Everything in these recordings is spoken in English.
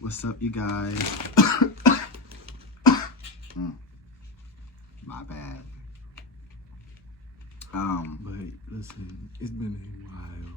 What's up, you guys? My bad. But listen, it's been a while,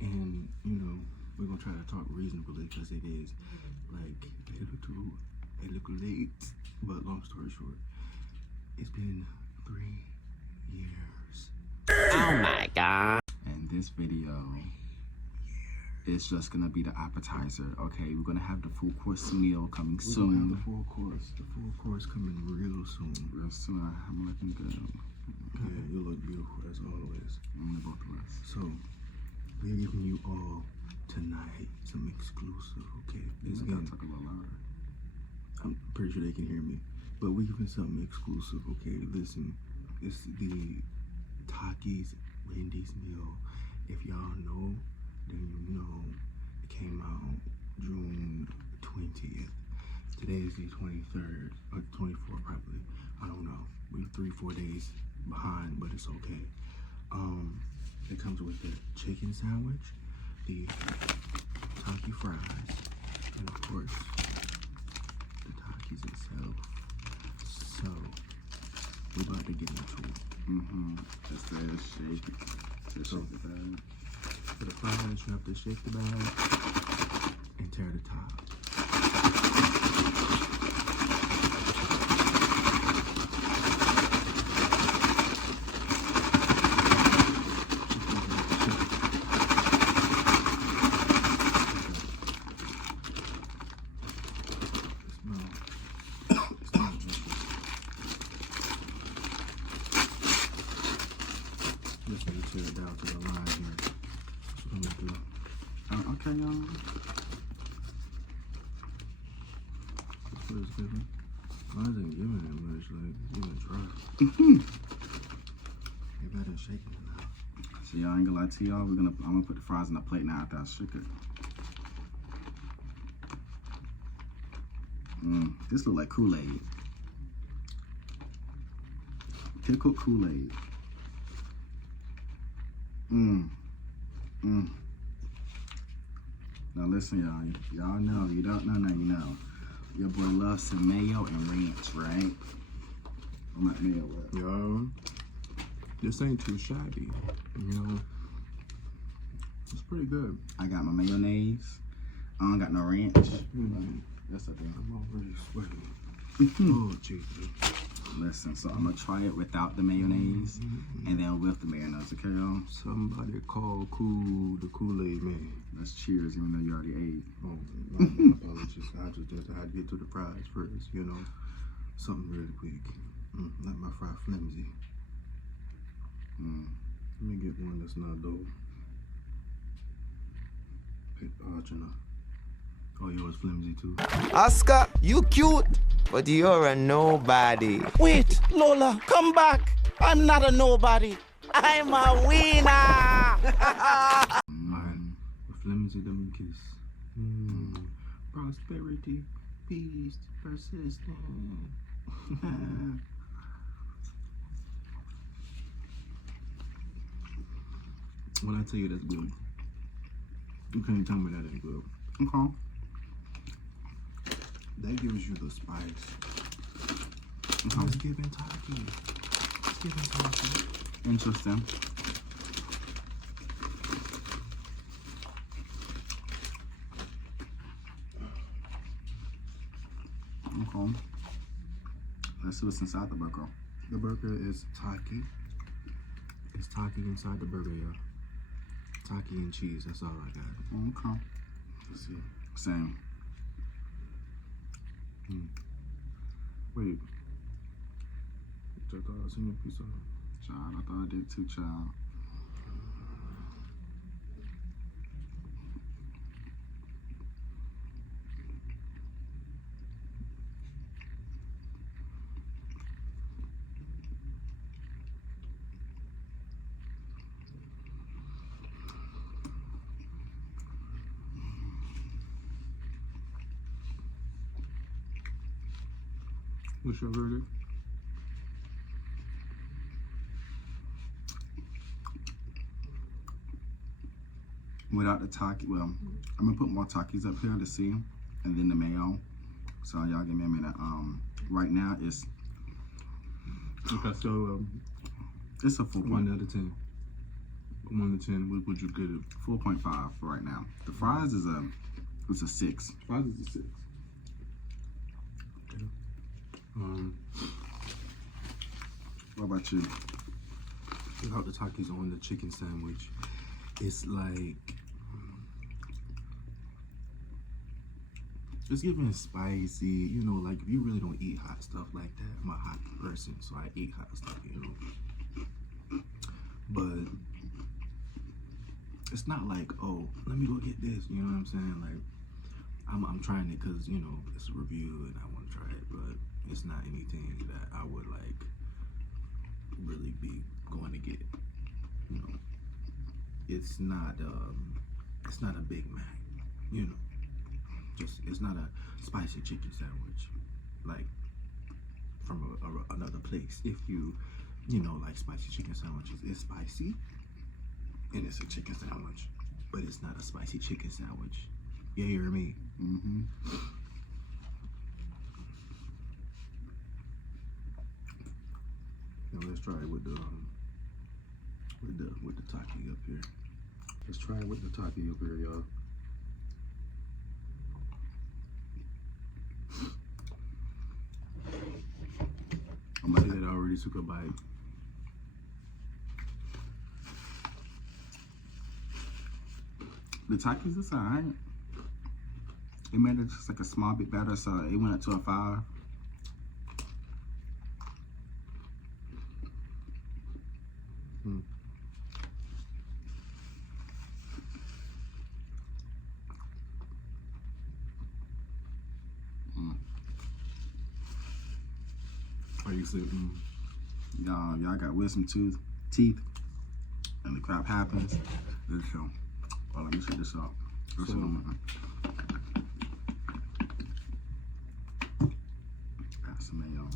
and you know we're gonna try to talk reasonably because it is like a little late. But long story short, it's been 3 years. Oh my god! And this video is just gonna be the appetizer. Okay, we're gonna have the full course meal coming soon. We're gonna have the full course coming real soon. Real soon. I'm looking good. Yeah, you look beautiful as always. Both of us. So we're giving you all tonight some exclusive. Okay, This gotta talk a little louder. I'm pretty sure they can hear me, but we're giving something exclusive. Okay, listen, it's the Taki's Wendy's meal. If y'all know, then you know it came out June 20th. Today is the 23rd or 24th probably. I don't know. We're 3-4 days behind, but it's okay. It comes with the chicken sandwich, the Taki fries, and of course the Takis itself. So we're about to get into it. Just to shake it. Just shake the bag. For the fries, you have to shake the bag and tear the top. Just need to tear it down to the line here. That's what I'm gonna do. Okay, y'all. That's what it's giving. Mine isn't giving that much, like, it's even dry. Maybe I didn't shake it enough. So y'all ain't gonna lie to y'all. I'm gonna put the fries on the plate now after I shook it. This look like Kool-Aid. Pickled Kool-Aid. Now listen, y'all know, you don't know, now you know. Your boy loves some mayo and ranch, right? I'm not mayo with. Yo, this ain't too shabby, you know. It's pretty good. I got my mayonnaise. I don't got no ranch. That's okay. I'm already sweating. Oh, Jesus. Listen, so I'm gonna try it without the mayonnaise and then with the mayonnaise, okay, y'all? Somebody call the Kool-Aid man. Let's cheers, even though you already ate. Oh, my apologies. I had to get to the fries first, you know. Something really quick. Let my fry flimsy. Let me get one that's not dough. Oh, yours flimsy too. Oscar, you cute, but you're a nobody. Wait, Lola, come back. I'm not a nobody. I'm a winner. Alright, flimsy, let me kiss. Prosperity, peace, persistence. When I tell you that's good, you can't tell me that ain't good. Okay. That gives you the spice. It's giving Taki. It's giving Taki. Interesting. Okay. Let's see what's inside the burger. The burger is Taki. It's Taki inside the burger, y'all. Taki and cheese, that's all I got. Okay. Let's see. Same. Wait. Check out, send me a piece of it. Child, I thought I did too, child. What's your verdict? without the Taki. Well, I'm gonna put more Takis up here to see, and then the mayo. So y'all give me a minute. Right now it's Okay, so it's a 4. 1 out of 10. 1 to 10. What would you give it? 4.5 for right now. The fries is a 6. Fries is a 6. Okay. What about you? Without the Takis on the chicken sandwich, it's like it's giving spicy, you know, like if you really don't eat hot stuff like that. I'm a hot person, so I eat hot stuff, you know. But it's not like, oh, let me go get this, you know what I'm saying? Like I'm trying it because, you know, it's a review and I want to try it, but it's not anything that I would like really be going to get, you know. It's not a Big Mac, you know. Just it's not a spicy chicken sandwich like from another place. If you know, like spicy chicken sandwiches, it's spicy and it's a chicken sandwich, but it's not a spicy chicken sandwich. You hear me? Mm-hmm. Now let's try it with the Taki up here. Let's try it with the Taki up here, y'all. I'm gonna say that I already took a bite. The Takis is alright. It made it just like a small bit better, so it went up to a 5. Are you saying? Y'all got wisdom teeth, and the crap happens. This show. Oh, let me see this up. Got some mayo.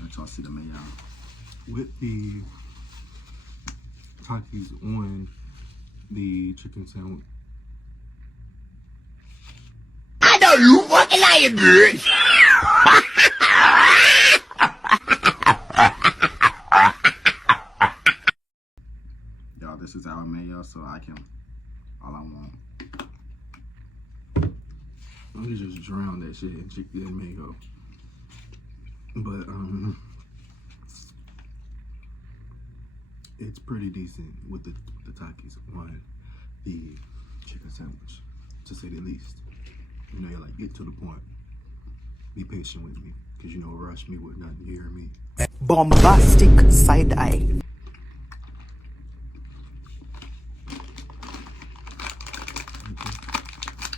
Let y'all see the mayo. With the Takis on the chicken sandwich. I know you fucking lying, bitch. Y'all, this is our mayo, so I can, all I want. I could just drown that shit in chicken mayo. But it's pretty decent with the Takis on the chicken sandwich, to say the least. You know, you're like, get to the point. Be patient with me, because you know, rush me with nothing. You hear me? Bombastic side eye.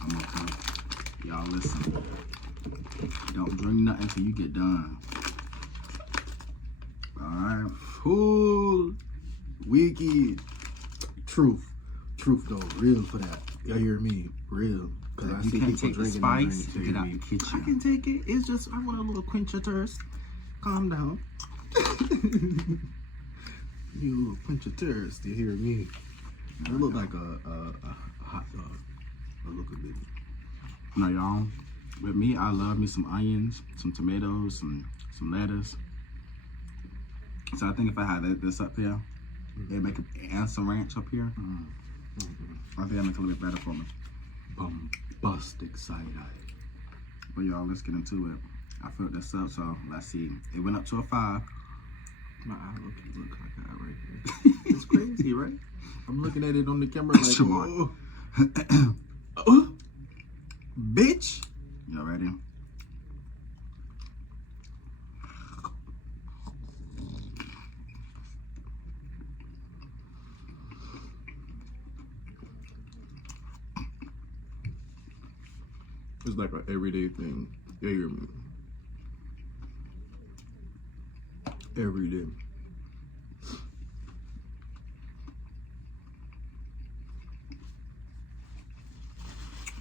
I'm okay. Y'all listen. Don't drink nothing till you get done. Alright. Cool. Wicked. Truth though, real for that. Y'all hear me? Real. Because I You see can't people take the drinking spice, and get out drinking. the kitchen. I can take it. It's just, I want a little quench your thirst. Calm down. You quench your thirst. You hear me? I look like a hot dog. I look a bit. No, y'all. With me, I love me some onions, some tomatoes, some lettuce. So I think if I had this up here, it'd make it, and some ranch up here. I think that'd make it a little bit better for me. Bombastic side eye. But y'all, let's get into it. I filled this up, so let's see. It went up to a 5. My eye look like that right here. It's crazy, right? I'm looking at it on the camera like, Sure. Bitch. Y'all ready? It's like an everyday thing. You hear me? Every day.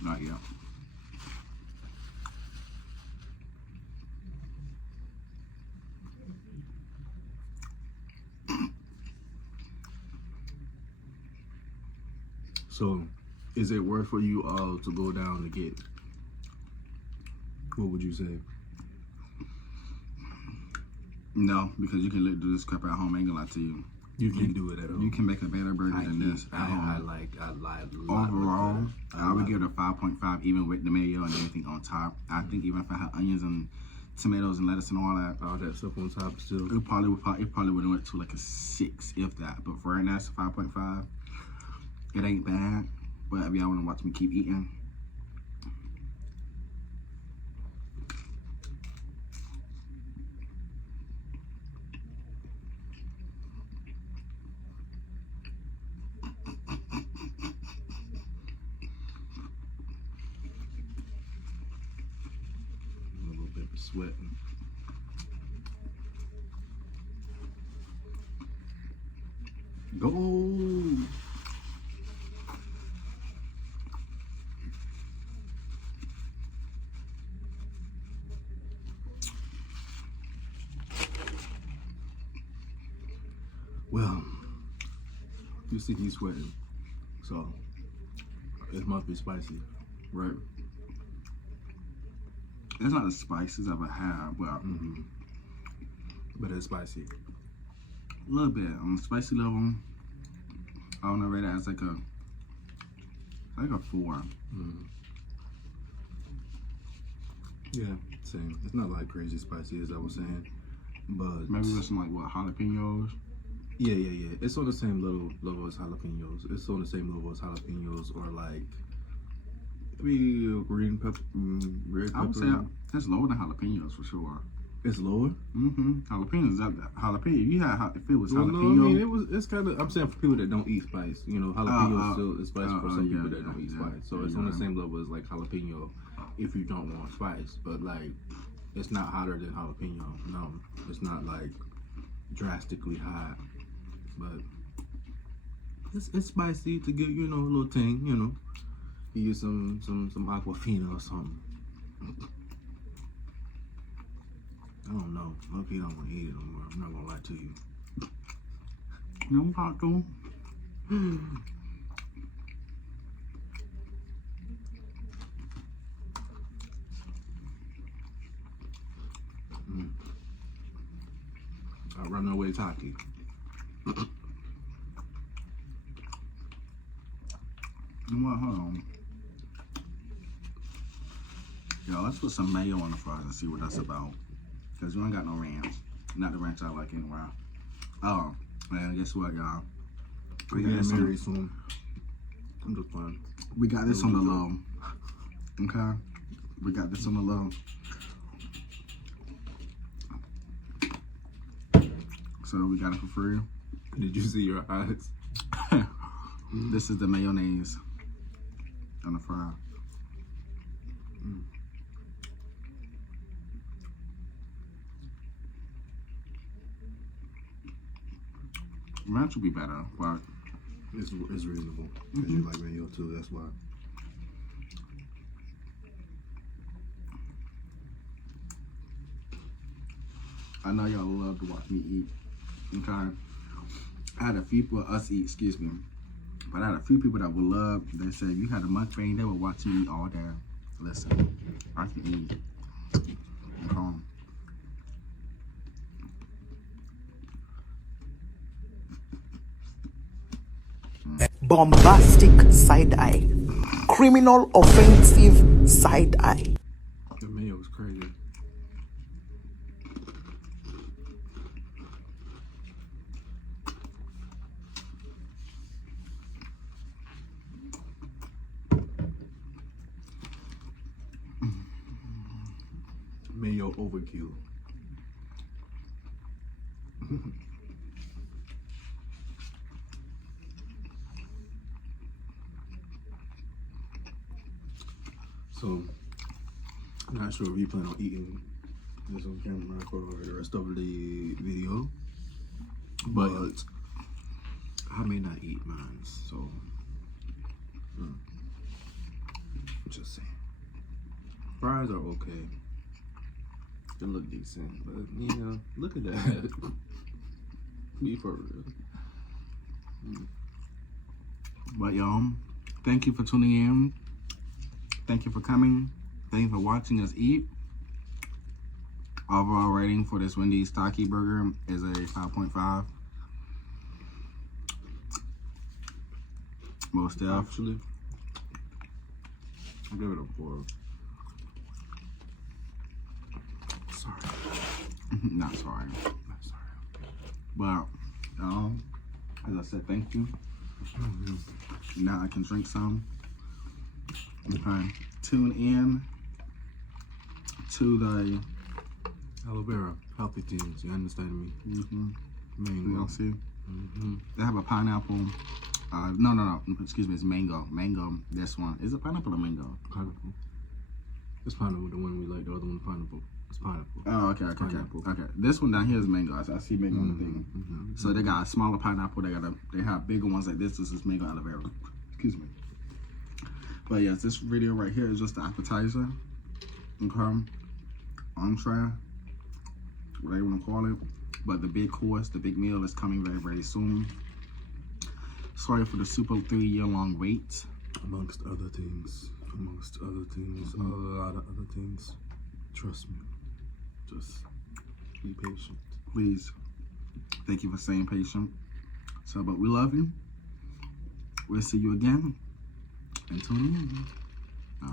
Not yet. So, is it worth for you all to go down to get? What would you say? No, because you can do this crap at home. I ain't gonna lie to you. You can do it at home. You can make a better burger than this at home. I like Overall, I would give it a 5.5, even with the mayo and everything on top. I think even if I had onions and tomatoes and lettuce and all that stuff on top still. It probably would have went to like a 6, if that. But for right now, it's a 5.5. It ain't bad. But if y'all want to watch me keep eating, A little bit of sweating. go. Well, you see he's sweating, so it must be spicy, right? It's not the spiciest I've ever had, but But it's spicy. a little bit on the spicy level. I don't know, rate it as like a 4. Yeah, same. It's not like crazy spicy as I was saying, but Maybe with some like jalapenos. yeah. It's on the same level as jalapenos. It's on the same level as jalapenos, or like maybe green pepper, red pepper. I would say it's lower than jalapenos for sure. It's lower. Jalapenos. Jalapeno. You had if it was Well, jalapeno. no, I mean it's kind of. I'm saying for people that don't eat spice, you know, jalapeno still is spicy for some people that don't eat spice. So it's on the same level as like jalapeno if you don't want spice. But like, it's not hotter than jalapeno. No, it's not like drastically hot, but it's spicy to get, you know, a little tang. You know, you get some Aquafina or something. I don't know. Lucky I don't want to eat it no more. I'm not gonna lie to you. No, not to. I run away, Taki. You know what? Hold on. Yo, let's put some mayo on the fries and see what that's about. Because you ain't got no ranch. Not the ranch I like anyway. Oh, man, guess what, y'all? We got this married soon. I'm just playing. We got this on the low. Okay? We got this on the low. So we got it for free. Did you see your eyes? This is the mayonnaise on the fry. Ranch would be better, but It's reasonable. Because you like mayo too, that's why. I know y'all love to watch me eat. Okay? I had a few people, excuse me. But I had a few people that would love, they said, if you had a mukbang, they would watch me eat all day. Listen, I can eat. Okay? Bombastic side eye. Criminal offensive side eye. The mayo is crazy. Mayo overkill. So, I'm not sure if you plan on eating this on camera for the rest of the video, but I may not eat mine, so just saying. Fries are okay. They look decent, but you know, look at that. Be for real. But y'all, Thank you for tuning in. Thank you for coming. Thank you for watching us eat. Overall rating for this Wendy's Taki burger is a 5.5. Most Actually, I give it a 4. Sorry. Not sorry. Not sorry. But, as I said, thank you. Now I can drink some. Okay. Tune in to the Aloe vera, healthy things. You understand me? you Mango. know, see, Mm-hmm. they have a pineapple. No. Excuse me. It's mango. Mango. This one is it pineapple or mango? Pineapple. It's pineapple. The one we like. The other one pineapple. It's pineapple. Oh, okay. Pineapple. Okay. This one down here is mango. I see mango on the thing. Mm-hmm. So they got a smaller pineapple. They have bigger ones like this. This is mango aloe vera. Excuse me. But yes, this video right here is just the appetizer. Okay. Entree. Whatever you want to call it. But the big course, the big meal is coming very, very soon. Sorry for the super 3-year-long wait. Amongst other things. A lot of other things. Trust me. Just be patient. Please. Thank you for staying patient. So, but we love you. We'll see you again. And tune in.